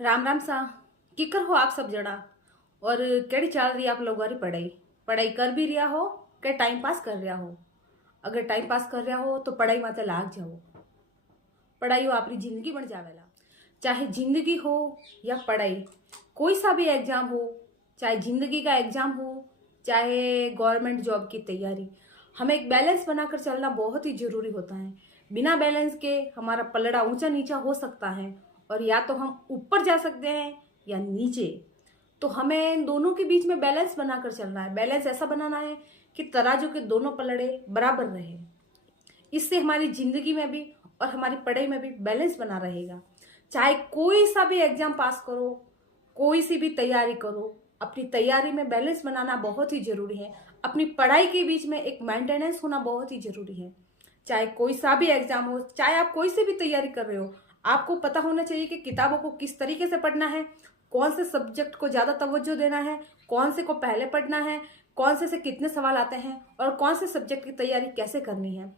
राम राम सा किकर हो आप सब जड़ा। और केड़ी चल रही आप लोगों की पढ़ाई पढ़ाई कर भी रिया हो के टाइम पास कर रहा हो। अगर टाइम पास कर रहा हो तो पढ़ाई माते लाग जाओ। पढ़ाई हो अपनी जिंदगी बन जावेला। चाहे जिंदगी हो या पढ़ाई, कोई सा भी एग्जाम हो, चाहे जिंदगी का एग्जाम हो चाहे गवर्नमेंट जॉब की तैयारी, हमें एक बैलेंस बनाकर चलना बहुत ही जरूरी होता है। बिना बैलेंस के हमारा पलड़ा ऊंचा नीचा हो सकता है और या तो हम ऊपर जा सकते हैं या नीचे। तो हमें इन दोनों के बीच में बैलेंस बनाकर चलना है। बैलेंस ऐसा बनाना है कि तराजू के दोनों पलड़े बराबर रहे। इससे हमारी जिंदगी में भी और हमारी पढ़ाई में भी बैलेंस बना रहेगा। चाहे कोई सा भी एग्जाम पास करो, कोई सी भी तैयारी करो, अपनी तैयारी में बैलेंस बनाना बहुत ही जरूरी है। अपनी पढ़ाई के बीच में एक मेंटेनेंस होना बहुत ही जरूरी है। चाहे कोई सा भी एग्जाम हो, चाहे आप कोई सी भी तैयारी कर रहे हो, आपको पता होना चाहिए कि किताबों को किस तरीके से पढ़ना है, कौन से सब्जेक्ट को ज्यादा तवज्जो देना है, कौन से को पहले पढ़ना है, कौन से कितने सवाल आते हैं और कौन से सब्जेक्ट की तैयारी कैसे करनी है।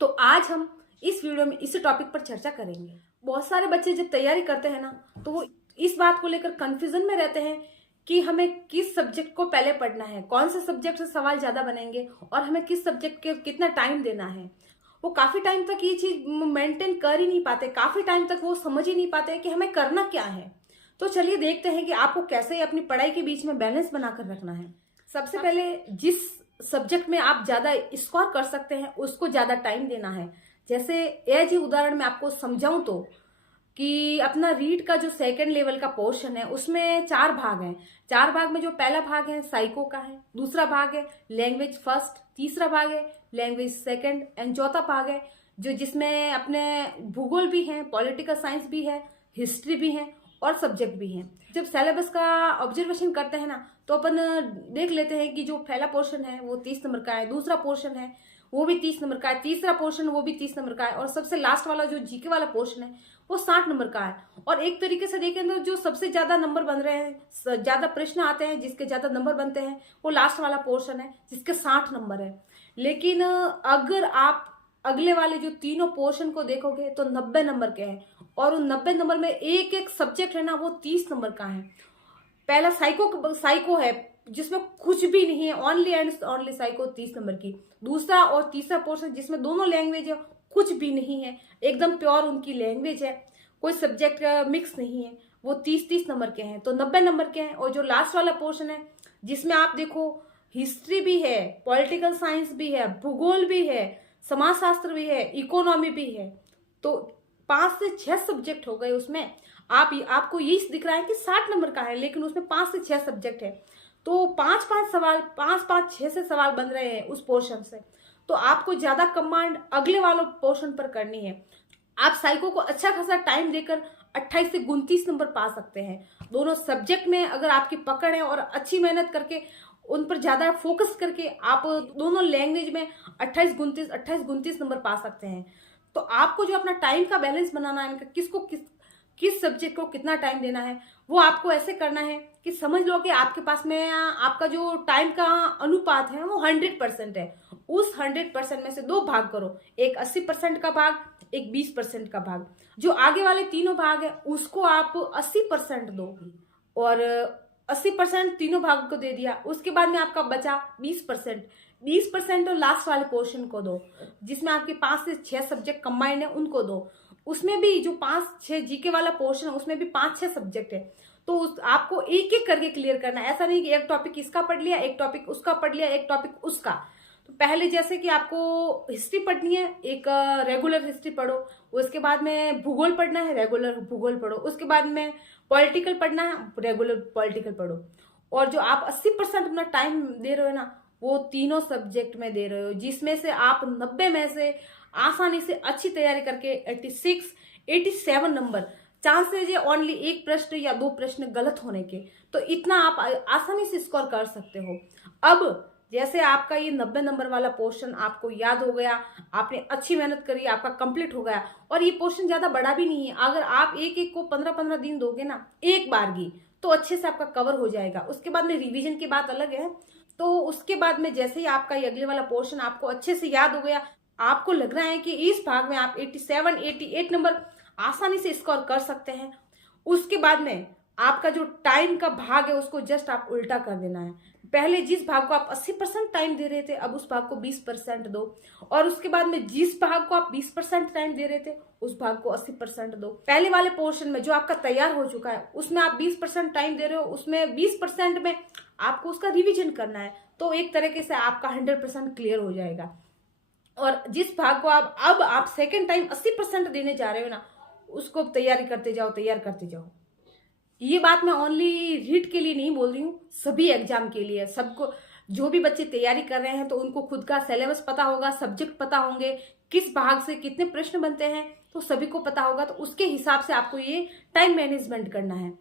तो आज हम इस वीडियो में इसी टॉपिक पर चर्चा करेंगे। बहुत सारे बच्चे जब तैयारी करते हैं ना, तो वो इस बात को लेकर कंफ्यूजन में रहते हैं कि हमें किस सब्जेक्ट को पहले पढ़ना है, कौन से सब्जेक्ट से सवाल ज्यादा बनेंगे और हमें किस सब्जेक्ट के कितना टाइम देना है। वो काफी टाइम तक ये चीज मेंटेन कर ही नहीं पाते, काफी टाइम तक वो समझ ही नहीं पाते कि हमें करना क्या है। तो चलिए देखते हैं कि आपको कैसे अपनी पढ़ाई के बीच में बैलेंस बनाकर रखना है। सबसे पहले जिस सब्जेक्ट में आप ज्यादा स्कोर कर सकते हैं उसको ज्यादा टाइम देना है। जैसे एज ही उदाहरण में आपको समझाऊं तो कि अपना रीड का जो सेकंड लेवल का पोर्शन है उसमें 4 भाग हैं। 4 भाग में जो पहला भाग है साइको का है, दूसरा भाग है लैंग्वेज फर्स्ट, तीसरा भाग है लैंग्वेज सेकंड एंड चौथा भाग है जो जिसमें अपने भूगोल भी है, पॉलिटिकल साइंस भी है, हिस्ट्री भी है और सब्जेक्ट भी है। जब सिलेबस का ऑब्जर्वेशन करते हैं ना, तो अपन देख लेते हैं कि जो पहला पोर्शन है वो 30 नंबर का है, दूसरा पोर्शन है वो भी 30 नंबर का है, तीसरा पोर्शन वो भी 30 नंबर का है और सबसे लास्ट वाला जो जीके वाला पोर्शन है वो 60 नंबर का है। और एक तरीके से देखें तो जो सबसे ज्यादा नंबर बन रहे हैं, ज्यादा प्रश्न आते हैं, जिसके ज्यादा नंबर बनते हैं वो लास्ट वाला पोर्शन है जिसके 60 नंबर है। लेकिन अगर आप अगले वाले जो तीनों पोर्शन को देखोगे तो 90 नंबर के हैं और उन 90 नंबर में एक एक सब्जेक्ट है ना वो 30 नंबर का है। पहला साइको है जिसमें कुछ भी नहीं है, only and only psycho 30 number की। दूसरा और तीसरा पोर्शन जिसमें दोनों लैंग्वेज है, कुछ भी नहीं है, एकदम प्योर उनकी लैंग्वेज है, कोई सब्जेक्ट मिक्स नहीं है, वो 30-30 नंबर के हैं, तो 90 नंबर के हैं। और जो लास्ट वाला पोर्शन है जिसमें आप देखो हिस्ट्री भी है, पॉलिटिकल साइंस भी है, भूगोल भी है, समाजशास्त्र भी है, इकोनॉमी भी है, तो 5 से 6 सब्जेक्ट हो गए उसमें। आपको ये दिख रहा है कि 60 नंबर का है लेकिन उसमें 5 से 6 सब्जेक्ट है, तो 5-5 सवाल, 5-5 6 से सवाल बन रहे हैं उस पोर्शन से। तो आपको ज्यादा कमांड अगले वाले पोर्शन पर करनी है। आप साइको को अच्छा खासा टाइम देकर 28 से 29 नंबर पा सकते हैं। दोनों सब्जेक्ट में अगर आपकी पकड़ है और अच्छी मेहनत करके उन पर ज्यादा फोकस करके आप दोनों लैंग्वेज में 28-29 नंबर पा सकते हैं। तो आपको जो अपना टाइम का बैलेंस बनाना है, किस सब्जेक्ट को कितना टाइम देना है, वो आपको ऐसे करना है कि समझ लो कि आपके पास में आपका जो टाइम का अनुपात है वो 100% है। उस 100% में से 2 भाग करो, एक 80% का भाग, एक 20% का भाग। जो आगे वाले तीनों भाग है उसको आप 80% दो और 80% तीनों भाग को दे दिया। उसके बाद में आपका बचा 20% और लास्ट वाले पोर्शन को दो जिसमें आपके 5 से 6 सब्जेक्ट कंबाइंड है, उनको दो। उसमें भी जो 5-6 जीके वाला पोर्शन है उसमें भी 5-6 सब्जेक्ट है, तो आपको एक एक करके क्लियर करना है। ऐसा नहीं कि एक टॉपिक इसका पढ़ लिया, एक टॉपिक उसका पढ़ लिया, एक टॉपिक उसका। तो पहले जैसे कि आपको हिस्ट्री पढ़नी है, एक रेगुलर हिस्ट्री पढ़ो, उसके बाद में भूगोल पढ़ना है, रेगुलर भूगोल पढ़ो, उसके बाद में पॉलिटिकल पढ़ना है, रेगुलर पॉलिटिकल पढ़ो। और जो आप 80% अपना टाइम दे रहे हो ना, वो तीनों सब्जेक्ट में दे रहे हो, जिसमें से आप 90 में से आसानी से अच्छी तैयारी करके 86-87 नंबर, चांसेज है ओनली एक प्रश्न या 2 प्रश्न गलत होने के, तो इतना आप आसानी से स्कोर कर सकते हो। अब जैसे आपका ये 90 नंबर वाला पोर्शन आपको याद हो गया, आपने अच्छी मेहनत करी, आपका कंप्लीट हो गया और ये पोर्शन ज्यादा बड़ा भी नहीं है। अगर आप एक एक को 15-15 दिन दोगे ना एक बार की, तो अच्छे से आपका कवर हो जाएगा। उसके बाद में रिवीजन की बात अलग है। तो उसके बाद में जैसे ही आपका ये अगले वाला पोर्शन आपको अच्छे से याद हो गया, आपको लग रहा है कि इस भाग में आप 87-88 नंबर आसानी से स्कोर कर सकते हैं, उसके बाद में आपका जो टाइम का भाग है उसको जस्ट आप उल्टा कर देना है। पहले जिस भाग को आप 80% टाइम दे रहे थे, अब उस भाग को 20% दो। और उसके बाद में जिस भाग को आप 20% टाइम दे रहे थे, उस भाग को 80% दो। पहले वाले पोर्शन में जो आपका तैयार हो चुका है उसमें आप 20% टाइम दे रहे हो, उसमें 20% में आपको उसका रिविजन करना है। तो एक तरीके से आपका 100% क्लियर हो जाएगा। और जिस भाग को अब आप सेकेंड टाइम 80% देने जा रहे हो ना, उसको तैयारी करते जाओ, तैयार करते जाओ। ये बात मैं ओनली रीट के लिए नहीं बोल रही हूँ, सभी एग्जाम के लिए। सबको, जो भी बच्चे तैयारी कर रहे हैं तो उनको खुद का सिलेबस पता होगा, सब्जेक्ट पता होंगे, किस भाग से कितने प्रश्न बनते हैं तो सभी को पता होगा। तो उसके हिसाब से आपको ये टाइम मैनेजमेंट करना है।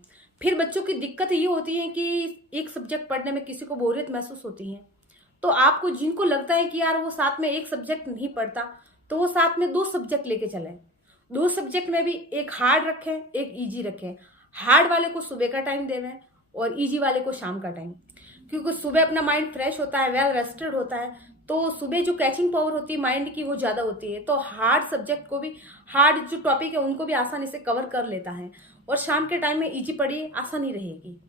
फिर बच्चों की दिक्कत ये होती है कि एक सब्जेक्ट पढ़ने में किसी को बोरियत महसूस होती है। तो आपको, जिनको लगता है कि यार वो साथ में एक सब्जेक्ट नहीं पढ़ता, तो वो साथ में 2 सब्जेक्ट लेके चले। 2 सब्जेक्ट में भी एक हार्ड रखें, एक इजी रखें। हार्ड वाले को सुबह का टाइम देवें और इजी वाले को शाम का टाइम। क्योंकि सुबह अपना माइंड फ्रेश होता है, वेल रेस्टेड होता है, तो सुबह जो कैचिंग पावर होती है माइंड की वो ज्यादा होती है। तो हार्ड सब्जेक्ट को भी, हार्ड जो टॉपिक है उनको भी आसानी से कवर कर लेता है। और शाम के टाइम में इजी पढ़िए, आसानी रहेगी।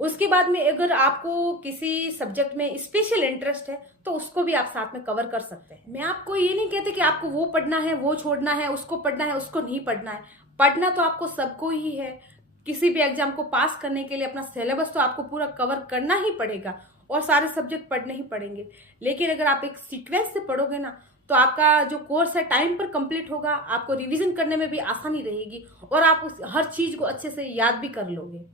उसके बाद में अगर आपको किसी सब्जेक्ट में स्पेशल इंटरेस्ट है तो उसको भी आप साथ में कवर कर सकते हैं। मैं आपको ये नहीं कहती कि आपको वो पढ़ना है, वो छोड़ना है, उसको पढ़ना है, उसको नहीं पढ़ना है। पढ़ना तो आपको सबको ही है। किसी भी एग्जाम को पास करने के लिए अपना सिलेबस तो आपको पूरा कवर करना ही पड़ेगा और सारे सब्जेक्ट पढ़ने ही पड़ेंगे। लेकिन अगर आप एक सीक्वेंस से पढ़ोगे ना, तो आपका जो कोर्स है टाइम पर कंप्लीट होगा, आपको रिवीजन करने में भी आसानी रहेगी और आप उस हर चीज को अच्छे से याद भी कर लोगे।